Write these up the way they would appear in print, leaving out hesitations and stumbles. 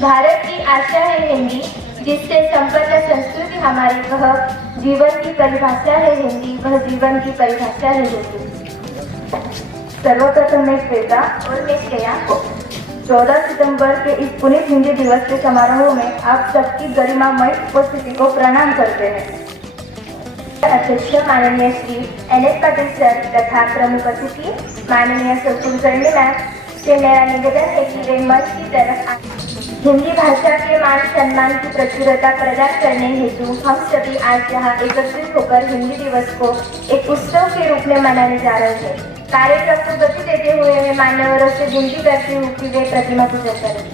भारत की आशा है हिंदी, जिससे संपन्न संस्कृति हमारी, वह जीवन की परिभाषा है हिंदी, वह जीवन की परिभाषा है हिंदी। सर्वप्रथम मैं श्वेता और मैं श्रेया 14 सितंबर के इस पुनीत हिंदी दिवस के समारोह में आप सबकी गरिमामय उपस्थिति को प्रणाम करते हैं। अध्यक्ष माननीय श्री NS पाटिल सर तथा प्रमुख अतिथि माननीय सर कुलकर्णी मैम से मेरा निवेदन है कि वे मंच की तरफ आए। हिंदी भाषा के मान सम्मान की प्रचुरता प्रदान करने हेतु हम सभी आज यहाँ एकत्रित होकर हिंदी दिवस को एक उत्सव के रूप में मनाने जा रहे हैं। कार्यक्रम को गति देते हुए मैं मान्यवरों से विनती करती हूँ कि वे प्रतिमा पूजन करें।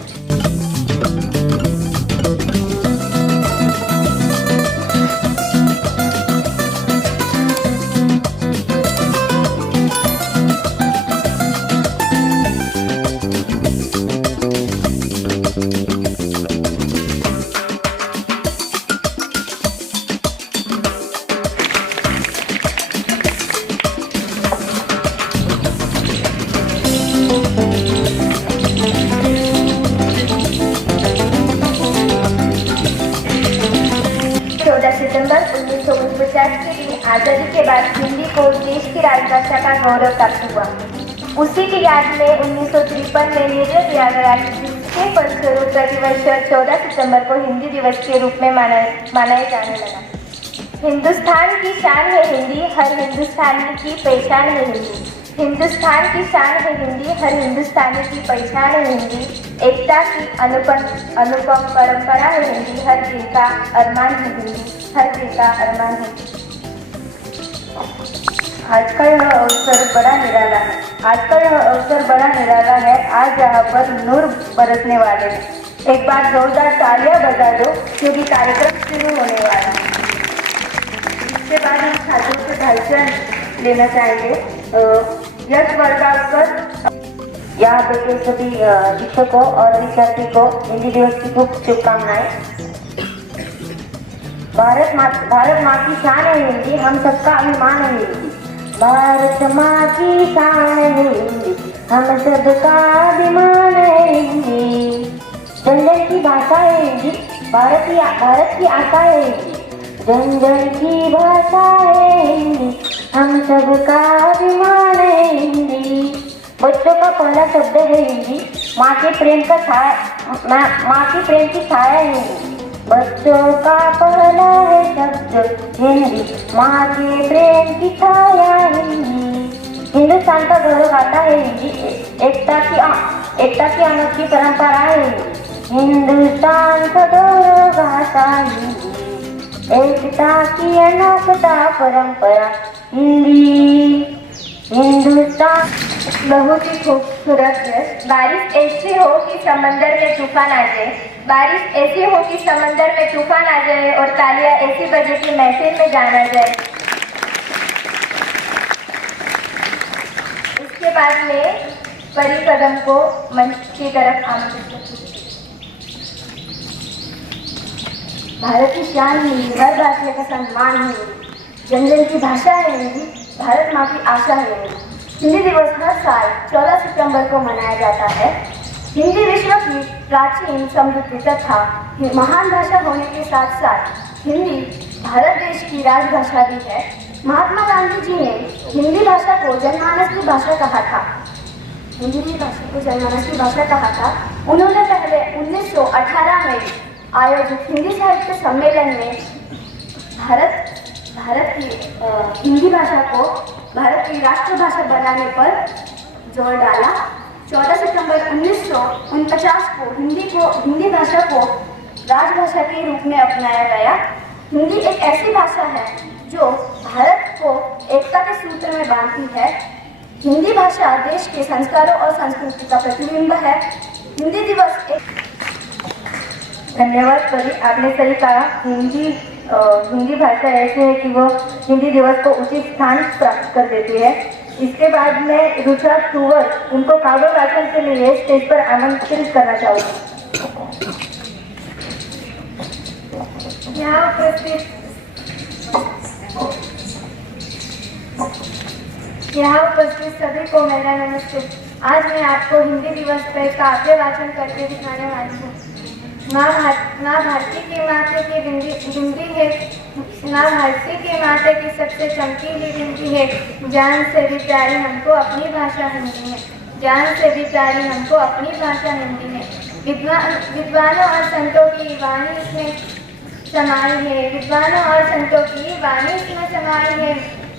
आजादी के बाद हिंदी को देश की राजभाषा का गौरव प्राप्त हुआ। उसी की याद में 1953 में निर्णय लिया गया कि जिसके फलस्वरूप प्रतिवर्ष 14 सितंबर को हिंदी दिवस के रूप में मनाया जाने लगा। हिंदुस्तान की शान है हिंदी, हर हिंदुस्तानी की पहचान है हिंदी। हिंदुस्तान की शान है हिंदी, हर हिंदुस्तानी की पहचान है हिंदी। एकता की अनुपम परंपरा है हिंदी, हर दिल का अरमान है हिंदी, हर दिल का अरमान है। आज का यह अवसर बड़ा निराला है। आज यहाँ पर नूर बरसने वाले हैं। एक बार जोरदार तालियां बजा दो क्योंकि कार्यक्रम शुरू होने वाला है। इसके बाद हम छात्रों से भाषण लेना चाहेंगे। यश वर्गावकर। यहाँ बैठे सभी शिक्षकों और विद्यार्थी को हिंदी दिवस की खूब शुभकामनाएं। भारत माँ की शान है हिंदी, हम सबका अभिमान है हिंदी। भारत माँ की शान है हिंदी, हम सबका अभिमान है हिंदी। जन जन की भाषा है हिंदी, भारत की आशा है हिंदी। जन जन की भाषा है हिंदी, हम सबका अभिमान है हिंदी। बच्चों का पहला शब्द है हिंदी, माँ के प्रेम की छाया है हिंदी। बच्चों का पहला है शब्द हिंदी, माँ के प्रेम की छाया हिंदी। हिंदुस्तान का गौरव गाता है हिंदी, एकता की अनोखी परंपरा है हिंदी। हिंदुस्तान का गौरव गाता हिंदी, एकता की अनोखता परंपरा हिंदी। हिंदुस्तान बहुत ही खूबसूरत है। बारिश ऐसी हो कि समंदर में तूफान आ जाए, बारिश ऐसी हो कि समंदर में तूफान आ जाए और तालियां ऐसी बजे कि महफिल में जाना जाए। इसके बाद में परी कदम को मंच की तरफ आमंत्रित करती हूँ। भारत की शान हिंदी, हर भारतीय का सम्मान है हिंदी। जन जन की भाषा है हिंदी, भारत माँ की आशा है हिंदी। हिंदी दिवस हर साल 14 सितंबर को मनाया जाता है। हिंदी विश्व की प्राचीन, समृद्ध तथा महान भाषा होने के साथ साथ हिंदी भारत देश की राजभाषा भी है। महात्मा गांधी जी ने हिंदी भाषा को जनमानस की भाषा कहा था। उन्होंने पहले 1918 में आयोजित हिंदी साहित्य सम्मेलन में भारत की हिंदी भाषा को भारत की राष्ट्रभाषा बनाने पर जोर डाला। 14 सितंबर 1949 को हिंदी भाषा को राजभाषा के रूप में अपनाया गया। हिंदी एक ऐसी भाषा है जो भारत को एकता के सूत्र में बांधती है। हिंदी भाषा देश के संस्कारों और संस्कृति का प्रतिबिंब है। हिंदी दिवस एक धन्यवाद परी, आपने सही कहा। हिंदी भाषा ऐसी है कि वो हिंदी दिवस को उचित स्थान प्राप्त कर देती है। इसके बाद में रुचा तुवर, उनको काव्य वाचन के लिए स्टेज पर आमंत्रित करना चाहूँगी। यहाँ उपस्थित सभी को मेरा नमस्ते। आज मैं आपको हिंदी दिवस पर काव्य वाचन करके दिखाने वाली हूँ। माँ भारती की माथे की बिंदी है, माँ भारती की माथे की सबसे चमकीली बिंदी है। जान से भी प्यारी हमको अपनी भाषा हिंदी है, जान से भी प्यारी हमको अपनी भाषा हिंदी है। विद्वानों और संतों की वाणी इसमें समाई है, विद्वानों और संतों की वाणी इसमें समाई है।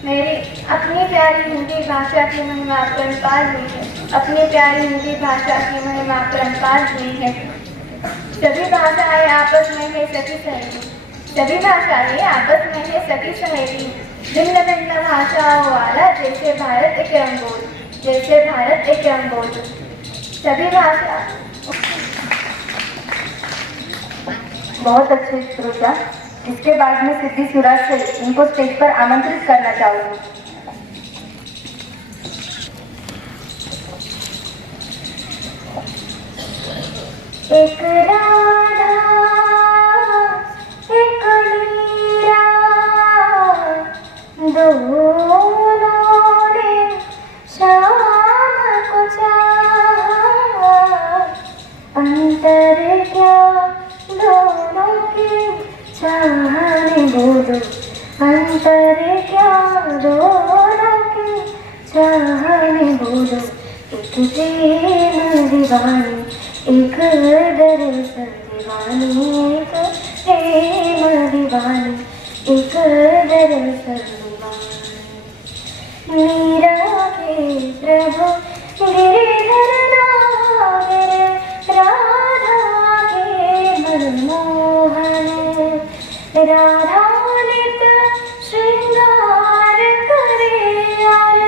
मेरी अपनी प्यारी हिंदी भाषा की महिमा परम्पार हुई है, अपनी प्यारी हिंदी भाषा की महिमा परम्पार हुई है। सभी भाषाएं आपस में है सखी सहेली, सभी भाषाएं आपस में है सखी सहेली। भिन्न भिन्न भाषाओं वाला जैसे भारत एक रंगोल, जैसे भारत एक रंगोल। सभी भाषा बहुत अच्छे श्रोता। इसके बाद में सिद्धि सुराज से इनको स्टेज पर आमंत्रित करना चाहूंगी। एक राधा एक मीरा, दोनों ने शाम को चाहा, अंतर क्या दोनों की चाहने बोलो, अंतर क्या दोनों की चाहने बोलो। एक प्रेम दीवानी, एक दरअसल दीवानी, एक प्रेम दीवानी, एक दरअसल दीवानी। मीरा के प्रभु गिरिधर नागर, राधा के मनमोहन, राधा नित श्रृंगार करे और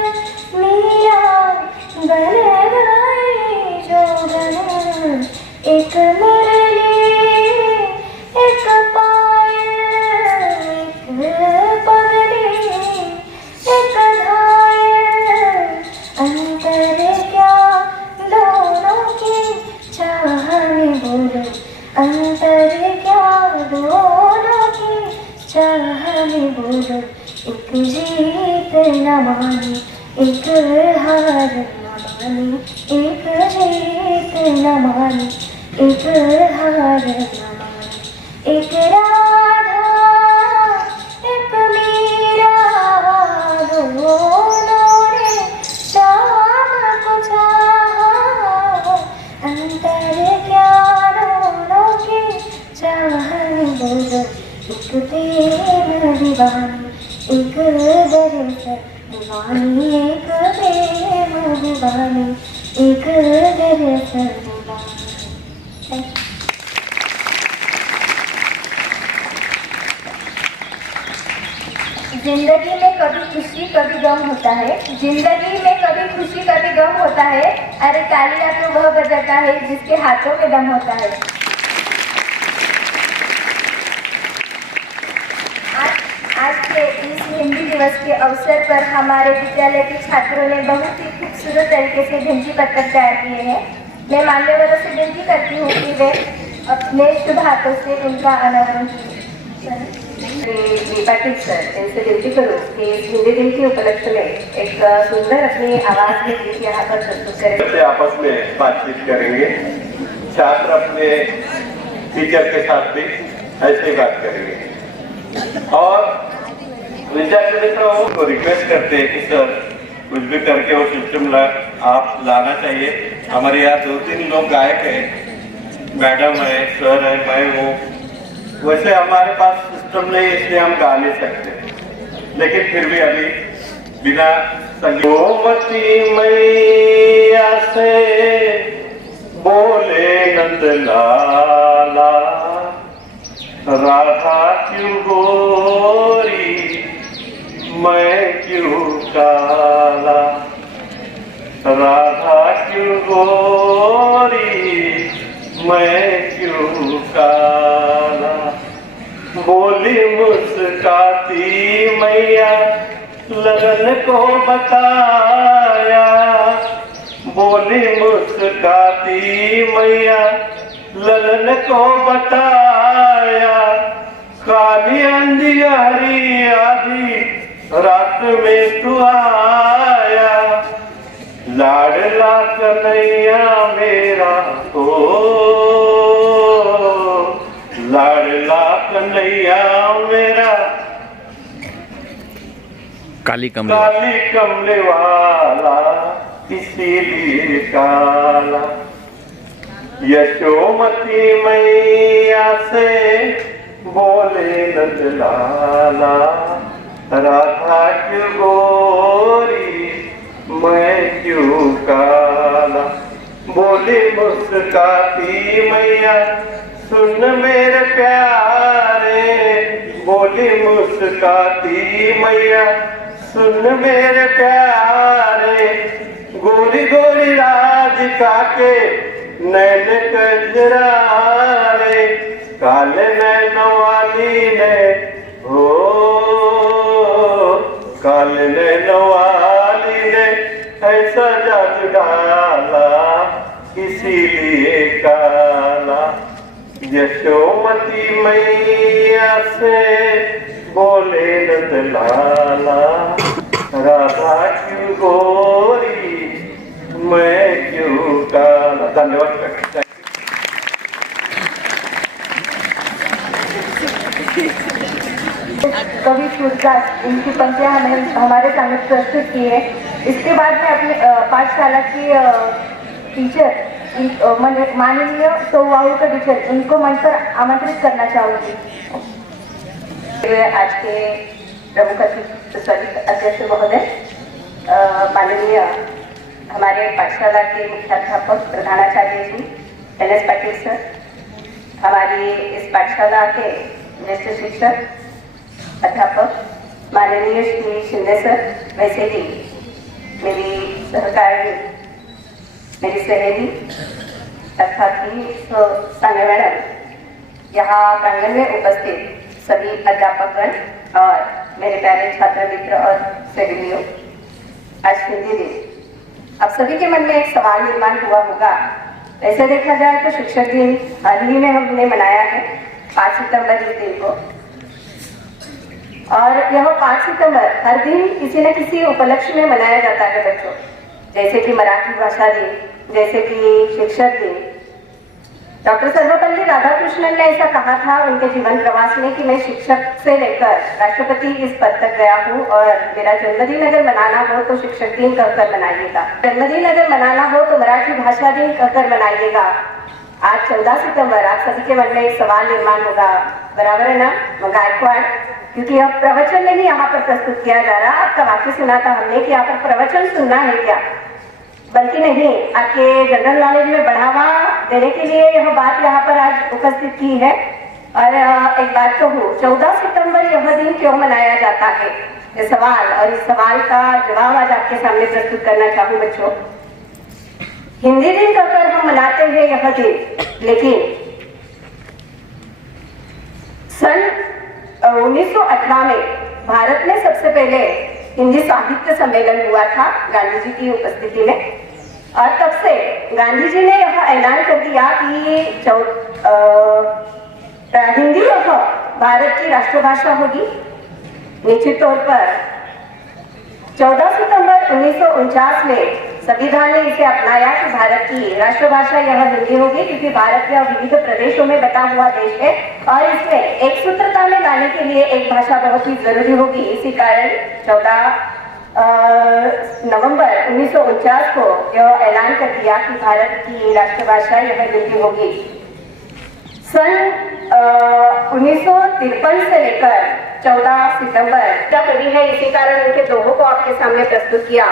मीरा बन गई जोगन। एक मुरली एक पायल, एक पगड़ी एक घायल, अंतर क्या दोनों की चाहने बोलो, अंतर क्या दोनों की चाहने बोलो। एक जीत न मानी, एक हार न मानी, एक जीत न मानी, एक हार न मानी। एक राधा एक मीरा, दोनों ने शाम को चाहा, अंतर क्या दोनों की चाहने बोलो। एक प्रेम दीवानी, एक दरअसल दीवानी, एक प्रेम दीवानी, एक दरअसल दीवानी। जिंदगी में कभी खुशी कभी गम होता है, जिंदगी में कभी खुशी कभी गम होता है। अरे तालियां तो वह बजाता है जिसके हाथों में दम होता है। आज के इस हिंदी दिवस के अवसर पर हमारे विद्यालय के छात्रों ने बहुत ही खूबसूरत तरीके से भिंजी पत्रक तैयार किए हैं। मैं मान्यवरों से विनती करती हूँ कि वे अपने शुभ हाथों से उनका अनावरण कीजिए। पाटिल सर, इनसे विनती करूँ कि हिंदी दिन के उपलक्ष्य में एक सुंदर अपनी आवाज में गीत यहाँ पर प्रस्तुत करें। आपस में बातचीत करेंगे, छात्र अपने टीचर के साथ भी ऐसे ही बात करेंगे। और विद्यार्थी मित्रों को रिक्वेस्ट करते हैं कि सर कुछ भी करके वो सिस्टम आप लाना चाहिए। हमारे यहाँ 2-3 लोग गायक हैं, मैडम है, सर है, मैं हूँ। वैसे हमारे पास सिस्टम नहीं, इसलिए हम गा नहीं सकते, लेकिन फिर भी अभी बिना गोमती मैया से बोले नंदलाला, राधा क्यों गोरी मैं क्यों काला, राधा क्यों गोरी मैं क्यों काला। बोली मुस्काती मैया लगन को बताया, बोली मुस्काती मैया लगन को बताया। काली अंधियारी आधी रात में तू आया, लाडला कन्हैया मेरा ओ भैया मेरा काली कमल काली कमले वाला इसीलिए काला। यशोमती मैया से बोले नंद लाला, राधा क्यों गोरी मैं क्यों काला। बोली मुस्काती मैया सुन मेरे प्यारे, बोली मुस्काती मैया सुन मेरे प्यारे। गोरी गोरी राधिका के नैन कजरारे, काले नैन वाली ने हो, काले नैन वाली ने ऐसा जादू डाला इसीलिए काला। यशोमती मैया से बोले नंद लाला, राधा क्यों गोरी मैं क्यों काला। धन्यवाद। कवि सूरदास, इनकी पंक्तियां हमें हमारे सामने प्रस्तुत की है। इसके बाद में अपने पाठशाला की टीचर माननीय सौवाउकर टीचर, इनको मंच पर आमंत्रित करना चाहूंगी। आज के प्रमुख अध्यक्ष महोदय, माननीय हमारे पाठशाला के मुख्याध्यापक प्रधानाचार्य जी NS पाटिल सर, हमारी इस पाठशाला के ज्येष्ठ शिक्षक अध्यापक माननीय श्री शिंदे सर, वैसे ही मेरी सहकारी, मेरी सहेली अर्थात ही सान्या मैडम, यहाँ प्रांगण में उपस्थित सभी अध्यापकगण और मेरे प्यारे छात्र मित्र और सहेलियों, आज हिंदी दिन आप सभी के मन में एक सवाल निर्माण हुआ होगा। ऐसे देखा जाए तो शिक्षक दिन हाल ही में हमने मनाया है 5 सितंबर इस दिन को, और यह 5 सितंबर हर दिन किसी न किसी उपलक्ष्य में मनाया जाता है बच्चों, जैसे कि मराठी भाषा दिन, जैसे कि शिक्षक दिन। डॉक्टर सर्वपल्ली राधाकृष्णन ने ऐसा कहा था उनके जीवन प्रवास में कि मैं शिक्षक से लेकर राष्ट्रपति इस पद तक गया हूँ, और मेरा जन्मदिन अगर मनाना हो तो शिक्षक दिन कहकर मनाइएगा, जन्मदिन अगर मनाना हो तो मराठी भाषा दिन कहकर मनाइएगा। आज 14 सितंबर, आप सभी के मन में एक सवाल निर्माण होगा, बराबर है ना गायकवाड़, क्योंकि अब प्रवचन नहीं यहाँ पर प्रस्तुत किया जा रहा। आपका वाक्य सुना था हमने कि यहाँ पर प्रवचन सुनना है क्या, बल्कि नहीं, आपके जनरल नॉलेज में बढ़ावा देने के लिए यह बात यहाँ पर आज उपस्थित की है। और एक बात कहूँ, 14 सितंबर यह दिन क्यों मनाया जाता है, ये सवाल, और इस सवाल का जवाब आज आपके सामने प्रस्तुत करना चाहूँ बच्चों। हिंदी दिन कहकर हम मनाते हैं यह दिन, लेकिन सन 1918 में भारत में सबसे पहले हिंदी साहित्य सम्मेलन हुआ था गांधी जी की उपस्थिति में, और तब से गांधी जी ने यह ऐलान कर दिया कि हिंदी यह भारत की राष्ट्रभाषा होगी। निश्चित तौर पर 14 सितंबर 1949 में संविधान ने इसे अपनाया कि भारत की राष्ट्रभाषा यह हिंदी होगी, क्योंकि भारत यह विविध प्रदेशों में बटा हुआ देश है और इसमें एक सूत्रता में लाने के लिए एक भाषा बहुत ही जरूरी होगी। इसी कारण 14 नवंबर 1949 को यह ऐलान कर दिया कि भारत की राष्ट्रभाषा यह हिंदी होगी। सन 1953 से लेकर 14 सितंबर का कवि है, इसी कारण उनके दोहों को आपके सामने प्रस्तुत किया।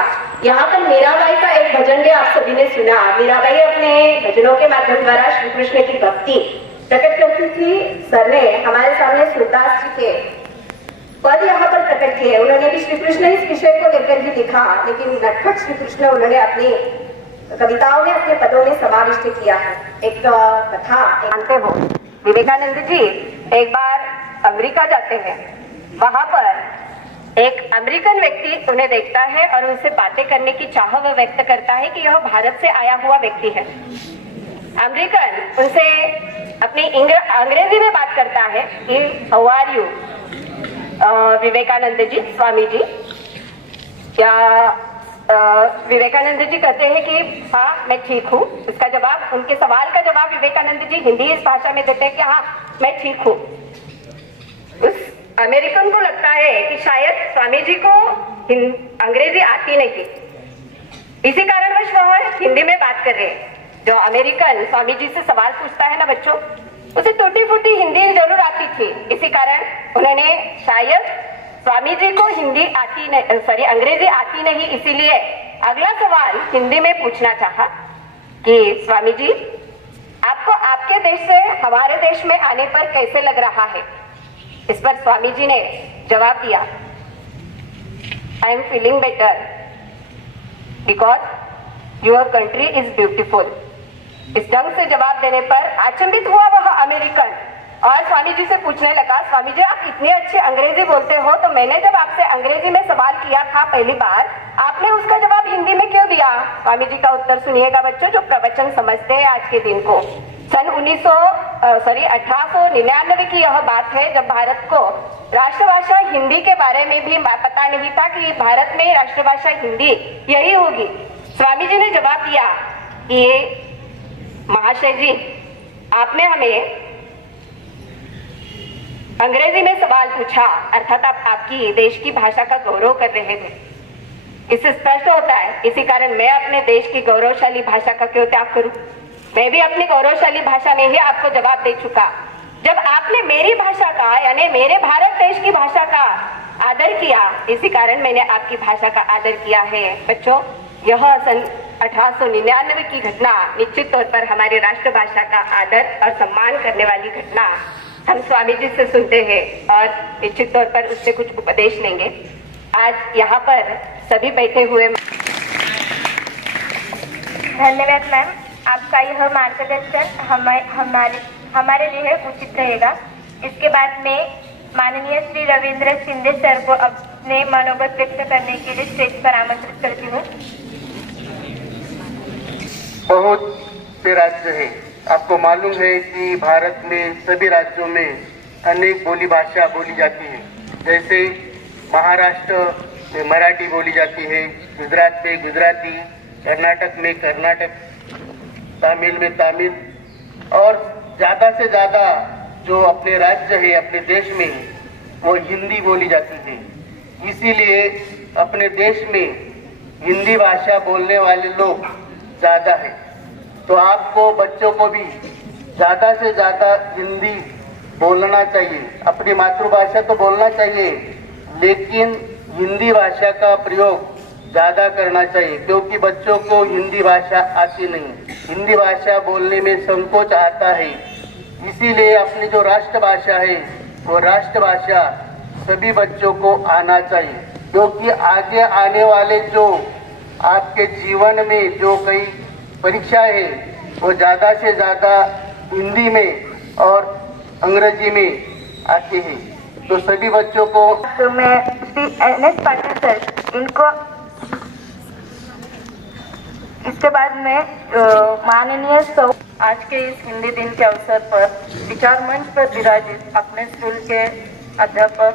यहाँ पर मीराबाई का एक भजन भी आप सभी ने सुना। मीराबाई अपने भजनों के माध्यम द्वारा श्री कृष्ण की भक्ति प्रकट करती थी। सर ने हमारे सामने सूरदास जी के पद यहाँ पर प्रकट किए। उन्होंने भी श्री कृष्ण इस विषय को लेकर ही लिखा, लेकिन नटखट श्री कृष्ण उन्होंने अपनी कविताओं में, अपने पदों में समाविष्ट किया है। एक कथा जानते हो, विवेकानंद जी एक बार अमेरिका जाते हैं। वहां पर एक अमेरिकन व्यक्ति उन्हें देखता है और उनसे बातें करने की चाह वह व्यक्त करता है कि यह भारत से आया हुआ व्यक्ति है। अमेरिकन उनसे अपनी अंग्रेजी में बात करता है कि how are you Vivekananda ji, Swami ji. क्या विवेकानंद जी कहते हैं कि हाँ मैं ठीक हूँ। इसका जवाब, उनके सवाल का जवाब विवेकानंद जी हिंदी इस भाषा में देते हैं कि हाँ मैं ठीक हूँ। अमेरिकन को लगता है कि शायद स्वामी जी को अंग्रेजी आती नहीं, इसी कारणवश वह हिंदी में बात कर रहे हैं। जो अमेरिकन स्वामी जी से सवाल पूछता है ना बच्चों, उसे टूटी फूटी हिंदी जरूर आती थी, इसी कारण उन्होंने शायद स्वामी जी को हिंदी आती नहीं, अंग्रेजी आती नहीं, इसीलिए अगला सवाल हिंदी में पूछना चाहा कि स्वामी जी आपको आपके देश से हमारे देश में आने पर कैसे लग रहा है। इस पर स्वामी जी ने जवाब दिया, I am feeling better because your country is beautiful. इस ढंग से जवाब देने पर अचंभित हुआ वह अमेरिकन और स्वामी जी से पूछने लगा, स्वामी जी आप इतनी अच्छी अंग्रेजी बोलते हो, तो मैंने जब आपसे अंग्रेजी में सवाल किया था पहली बार, आपने उसका जवाब हिंदी में क्यों दिया। स्वामी जी का उत्तर सुनिएगा बच्चों, जो प्रवचन समझते हैं आज के दिन को। सन 1899 की यह बात है, जब भारत को राष्ट्रभाषा हिंदी के बारे में भी पता नहीं था कि भारत में राष्ट्रभाषा हिंदी यही होगी। स्वामी जी ने जवाब दिया कि महाशय जी आपने हमें अंग्रेजी में सवाल पूछा, अर्थात आप आपकी देश की भाषा का गौरव कर रहे थे। इससे स्पष्ट होता है, इसी कारण मैं अपने देश की गौरवशाली भाषा का क्यों त्याग करूं। मैं भी अपनी गौरवशाली भाषा में ही आपको जवाब दे चुका। जब आपने मेरी भाषा का यानी मेरे भारत देश की भाषा का आदर किया, इसी कारण मैंने आपकी भाषा का आदर किया है। बच्चों, यह सन 1899 की घटना निश्चित तौर पर हमारी राष्ट्रभाषा का आदर और सम्मान करने वाली घटना हम स्वामी जी से सुनते हैं और निश्चित तौर पर उससे कुछ उपदेश लेंगे। आज यहाँ पर सभी बैठे हुए। धन्यवाद मैम, आपका यह मार्गदर्शन हमारे लिए उचित रहेगा। इसके बाद में माननीय श्री रविंद्र शिंदे सर को अपने मनोगत व्यक्त करने के लिए स्टेज पर आमंत्रित करती हूँ। बहुत से राज्य हैं, आपको मालूम है कि भारत में सभी राज्यों में अनेक बोली भाषा बोली जाती है। जैसे महाराष्ट्र में मराठी बोली जाती है, गुजरात में गुजराती, कर्नाटक में कर्नाटक, तमिल में तमिल, और ज़्यादा से ज़्यादा जो अपने राज्य है अपने देश में वो हिंदी बोली जाती है। इसीलिए अपने देश में हिंदी भाषा बोलने वाले लोग ज़्यादा है। तो आपको बच्चों को भी ज़्यादा से ज़्यादा हिंदी बोलना चाहिए। अपनी मातृभाषा तो बोलना चाहिए, लेकिन हिंदी भाषा का प्रयोग ज़्यादा करना चाहिए, क्योंकि बच्चों को हिंदी भाषा आती नहीं, हिंदी भाषा बोलने में संकोच आता है। इसीलिए अपनी जो राष्ट्रभाषा है वो राष्ट्रभाषा सभी बच्चों को आना चाहिए, क्योंकि आगे आने वाले जो आपके जीवन में जो कई परीक्षा है वो ज़्यादा से ज़्यादा हिंदी में और अंग्रेजी में आती है। तो सभी बच्चों को तो मैं श्री NS पाटिल सर इनको, इसके बाद में माननीय सौ आज के इस हिंदी दिन के अवसर पर विचार मंच पर विराजित अपने स्कूल के अध्यापक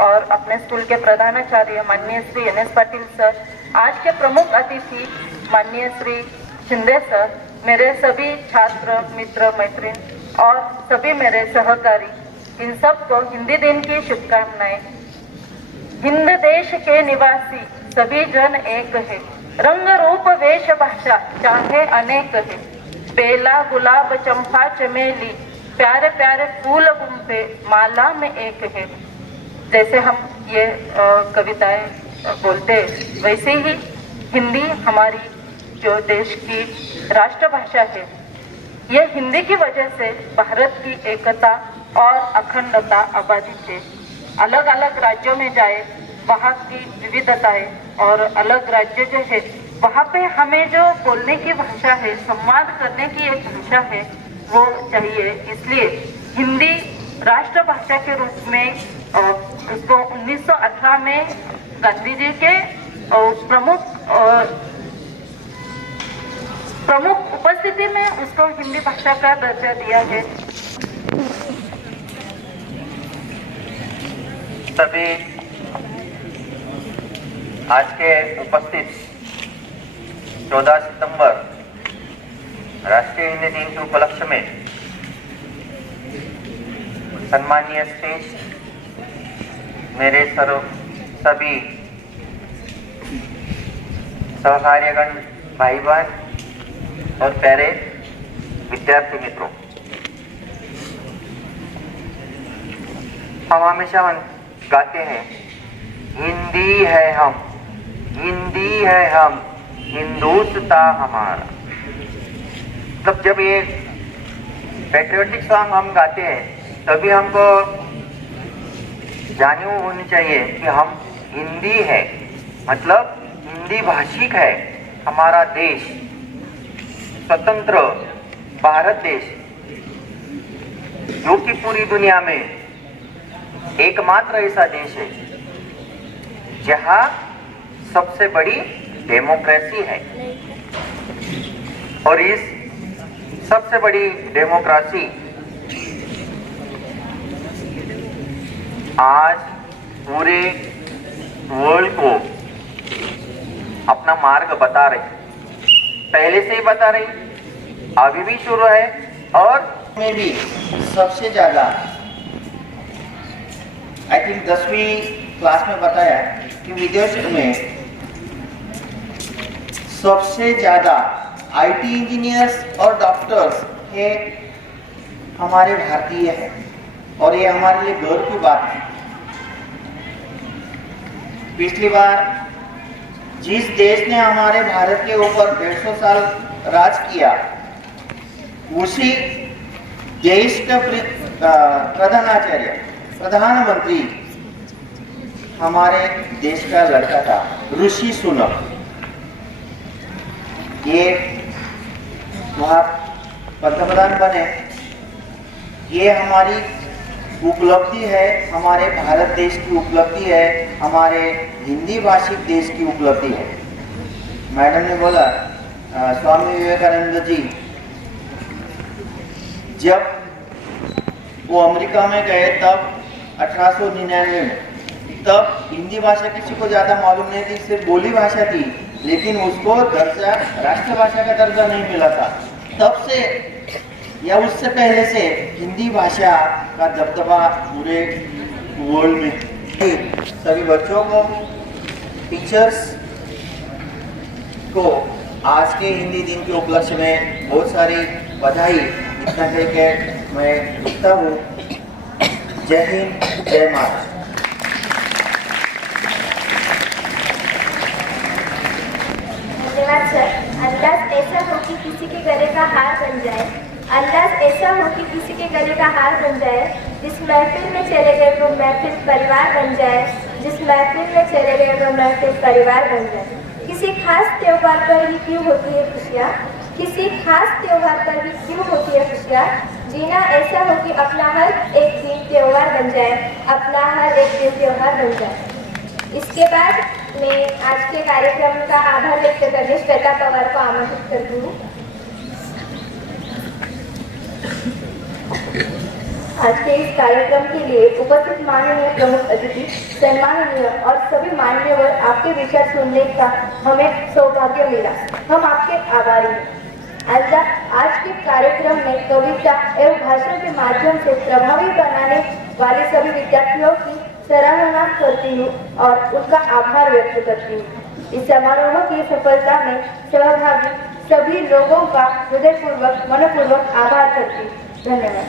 और अपने स्कूल के प्रधानाचार्य माननीय श्री NS पाटिल सर, आज के प्रमुख अतिथि माननीय श्री शिंदे सर, मेरे सभी छात्र मित्र मैत्रीन और सभी मेरे सहकारी, इन सबको हिंदी दिन की शुभकामनाएं। हिंद देश के निवासी सभी जन एक है, रंग रूप वेश भाषा चाहे अनेक है, बेला गुलाब चंपा चमेली प्यारे प्यारे फूल गुंफे माला में एक है। जैसे हम ये कविताएं बोलते, वैसे ही हिंदी हमारी जो देश की राष्ट्रभाषा है, यह हिंदी की वजह से भारत की एकता और अखंडता आबादी से अलग अलग राज्यों में जाए, वहाँ की विविधताएं और अलग राज्य जो है वहाँ पे हमें जो बोलने की भाषा है, संवाद करने की एक भाषा है, वो चाहिए। इसलिए हिंदी राष्ट्रभाषा के रूप में उसको 1918 में गांधी जी के प्रमुख उपस्थिति में उसको हिंदी भाषा का दर्जा दिया है। सभी आज के उपस्थित 14 सितंबर राष्ट्रीय हिंदी दिन के उपलक्ष्य में सम्मानीय श्री मेरे सभी सहकार्यगण भाई बहन और प्यारे विद्यार्थी मित्रों, हम हमेशा गाते हैं हिंदी है हम, हिंदी है हम, हिंदुस्तान हमारा। मतलब जब ये पैट्रियोटिक सॉन्ग हम गाते हैं तभी हमको जानी होनी चाहिए कि हम हिंदी है, मतलब हिंदी भाषिक है हमारा देश, स्वतंत्र भारत देश, जो कि पूरी दुनिया में एकमात्र ऐसा देश है जहां सबसे बड़ी डेमोक्रेसी है। और इस सबसे बड़ी डेमोक्रेसी आज पूरे वर्ल्ड को अपना मार्ग बता रही, पहले से ही बता रही, अभी भी शुरू है। और में भी सबसे ज़्यादा आई थिंक 10वीं क्लास में बताया कि विदेशों में सबसे ज़्यादा आईटी इंजीनियर्स और डॉक्टर्स है हमारे भारतीय हैं, और ये हमारे लिए गर्व की बात है। पिछली बार जिस देश ने हमारे भारत के ऊपर 150 साल राज किया, उसी देश का प्रधानमंत्री हमारे देश का लड़का था, ऋषि सुनक। ये वहाँ पंतप्रधान बने, ये हमारी उपलब्धि है, हमारे भारत देश की उपलब्धि है, हमारे हिंदी भाषिक देश की उपलब्धि है। मैडम ने बोला स्वामी विवेकानंद जी जब वो अमेरिका में गए तब 1899 में, तब हिंदी भाषा किसी को ज़्यादा मालूम नहीं थी, सिर्फ बोली भाषा थी, लेकिन उसको दर्जा राष्ट्रभाषा का दर्जा नहीं मिला था। तब से या उससे पहले से हिंदी भाषा का दबदबा पूरे वर्ल्ड में। सभी बच्चों को, टीचर्स को आज के हिंदी दिन के उपलक्ष्य में बहुत सारी बधाई। इतना कहकर मैं रुकता हूँ। जय हिंद, जय महाराष्ट्र। धन्यवाद सर। अंदाज ऐसा हो कि किसी के गले का हार बन जाए, अंदाज ऐसा हो कि किसी के गले का हार बन जाए, जिस महफिल में चले गए वो महफिल परिवार बन जाए, जिस महफिल में चले गए वो महफिल परिवार बन जाए। किसी खास त्योहार पर ही क्यों होती है खुशियाँ, किसी खास त्योहार पर भी क्यों होती है खुशियाँ। जीना ऐसा हो कि अपना हर एक दिन त्योहार बन जाए, अपना हर एक दिन त्योहार बन जाए। इसके बाद मैं आज के कार्यक्रम का आभार व्यक्त करने श्वेता पवार को आमंत्रित करती हूँ। आज के इस कार्यक्रम के लिए उपस्थित माननीय प्रमुख अतिथि, सम्माननीय और सभी मान्यवर, आपके विचार सुनने का हमें सौभाग्य मिला, हम आपके आभारी हैं। आज के कार्यक्रम में कविता एवं भाषण के माध्यम से प्रभावी बनाने वाले सभी विद्यार्थियों की सराहना करती हूँ और उनका आभार व्यक्त करती हूँ। इस समारोह की सफलता में सहभागी सभी लोगों का हृदयपूर्वक मनपूर्वक आभार करती हूँ। धन्यवाद।